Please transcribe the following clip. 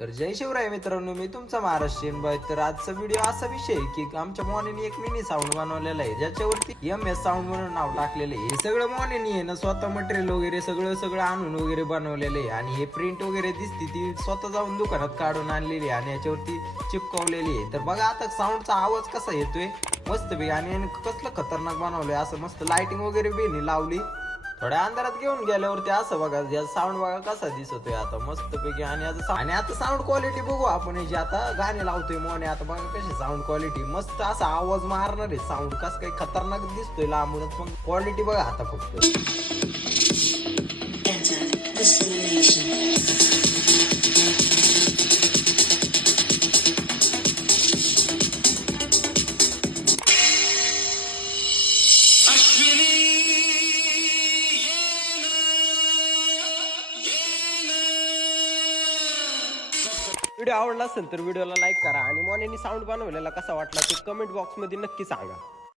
तर जय शिवराय मित्रांनो, मी तुमचा महाराष्ट्रीयन बॉय. तर आजचा व्हिडिओ असा विषय आहे की आमच्या मोनेने एक मिनी साऊंड बनवलेला आहे, ज्याच्यावरती MS साऊंड म्हणून नाव टाकलेलं आहे. हे सगळं मोनेने आहे ना स्वतः मटेरियल वगैरे सगळं आणून वगैरे बनवलेलं आहे. आणि हे प्रिंट वगैरे दिसती ती स्वतः जाऊन दुकानात काढून आणलेली आहे आणि याच्यावरती चिपकवलेली आहे. तर बघा आता साऊंडचा आवाज कसा येतोय मस्तपैकी. आणि कसलं खतरनाक बनवलंय, असं मस्त लाइटिंग वगैरे बी लावली. थोड्या अंधारात घेऊन गेल्यावरती असं बघा, या साऊंड बघा कसा दिसतोय आता मस्तपैकी. आणि आता साऊंड क्वालिटी बघू आपण. हे जे आता गाणे लावतोय मोने, आता बघा कशी साऊंड क्वालिटी मस्त, असा आवाज मारणार आहे. साऊंड कसं काही खतरनाक दिसतोय लांबूनच, पण क्वालिटी बघा आता फक्त. व्हिडिओ आवडला असेल तर व्हिडिओला लाईक करा आणि मोनेनी साऊंड बनवलेला कसा वाटला ते कमेंट बॉक्समध्ये नक्की सांगा.